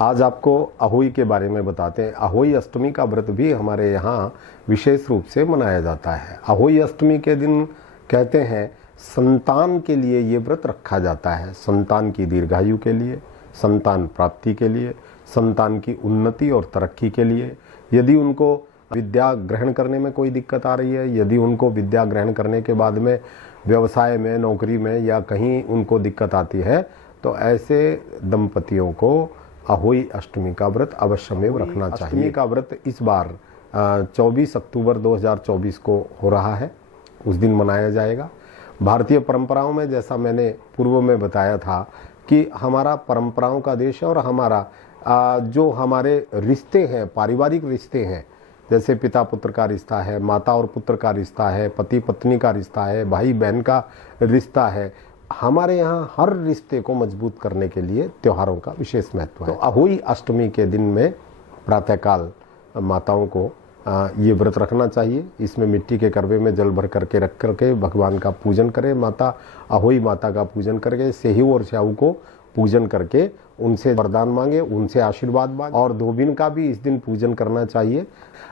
आज आपको अहोई के बारे में बताते हैं। अहोई अष्टमी का व्रत भी हमारे यहाँ विशेष रूप से मनाया जाता है। अहोई अष्टमी के दिन कहते हैं संतान के लिए ये व्रत रखा जाता है, संतान की दीर्घायु के लिए, संतान प्राप्ति के लिए, संतान की उन्नति और तरक्की के लिए। यदि उनको विद्या ग्रहण करने में कोई दिक्कत आ रही है, यदि उनको विद्या ग्रहण करने के बाद में व्यवसाय में, नौकरी में या कहीं उनको दिक्कत आती है, तो ऐसे दंपतियों को अहोई अष्टमी का व्रत अवश्य में रखना चाहिए। अष्टमी का व्रत इस बार 24 अक्टूबर 2024 को हो रहा है, उस दिन मनाया जाएगा। भारतीय परंपराओं में, जैसा मैंने पूर्व में बताया था कि हमारा परंपराओं का देश है और हमारा जो हमारे रिश्ते हैं, पारिवारिक रिश्ते हैं, जैसे पिता पुत्र का रिश्ता है, माता और पुत्र का रिश्ता है, पति पत्नी का रिश्ता है, भाई बहन का रिश्ता है, हमारे यहाँ हर रिश्ते को मजबूत करने के लिए त्योहारों का विशेष महत्व है। तो अहोई अष्टमी के दिन में प्रातःकाल माताओं को ये व्रत रखना चाहिए। इसमें मिट्टी के करवे में जल भर करके रख करके भगवान का पूजन करें। माता अहोई माता का पूजन करके सेहू और स्याऊ को पूजन करके उनसे वरदान मांगे, उनसे आशीर्वाद मांगे। और धोबिन का भी इस दिन पूजन करना चाहिए।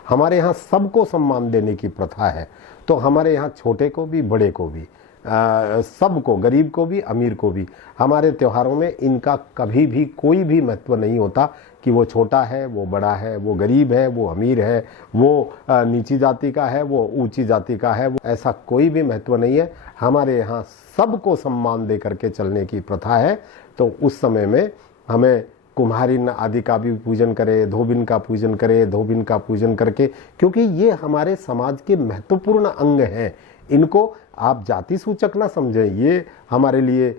हमारे यहाँ सबको सम्मान देने की प्रथा है, तो हमारे यहाँ छोटे को भी बड़े को भी सबको, गरीब को भी अमीर को भी, हमारे त्योहारों में इनका कभी भी कोई भी महत्व नहीं होता कि वो छोटा है, वो बड़ा है, वो गरीब है, वो अमीर है, वो नीची जाति का है, वो ऊंची जाति का है, वो ऐसा कोई भी महत्व नहीं है। हमारे यहाँ सबको सम्मान दे करके चलने की प्रथा है। तो उस समय में हमें कुम्हारिन आदि का भी पूजन करें, धोबिन का पूजन करें, धोबिन का पूजन करके, क्योंकि ये हमारे समाज के महत्वपूर्ण अंग हैं। इनको आप जाति सूचक ना समझें, ये हमारे लिए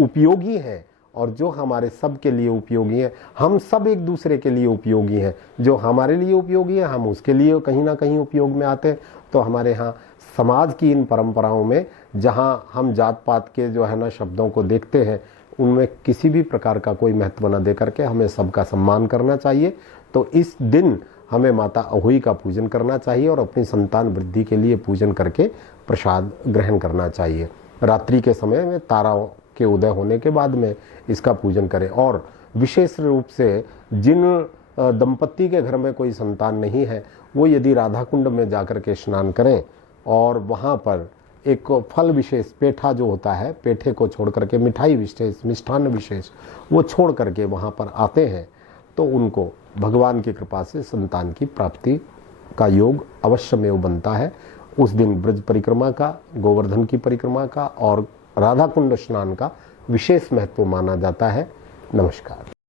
उपयोगी हैं, और जो हमारे सब के लिए उपयोगी हैं। हम सब एक दूसरे के लिए उपयोगी हैं। जो हमारे लिए उपयोगी है, हम उसके लिए कहीं ना कहीं उपयोग में आते हैं। तो हमारे यहाँ समाज की इन परंपराओं में, जहाँ हम जात पात के जो है ना शब्दों को देखते हैं, उनमें किसी भी प्रकार का कोई महत्व न दे करके हमें सबका सम्मान करना चाहिए। तो इस दिन हमें माता अहोई का पूजन करना चाहिए और अपनी संतान वृद्धि के लिए पूजन करके प्रसाद ग्रहण करना चाहिए। रात्रि के समय में ताराओं के उदय होने के बाद में इसका पूजन करें। और विशेष रूप से जिन दंपत्ति के घर में कोई संतान नहीं है, वो यदि राधा कुंड में जाकर के स्नान करें और वहाँ पर एक फल विशेष, पेठा जो होता है, पेठे को छोड़ करके मिठाई विशेष, मिष्ठान्न विशेष वो छोड़ करके वहाँ पर आते हैं, तो उनको भगवान की कृपा से संतान की प्राप्ति का योग अवश्य में बनता है। उस दिन ब्रज परिक्रमा का, गोवर्धन की परिक्रमा का और राधा कुंड स्नान का विशेष महत्व माना जाता है। नमस्कार।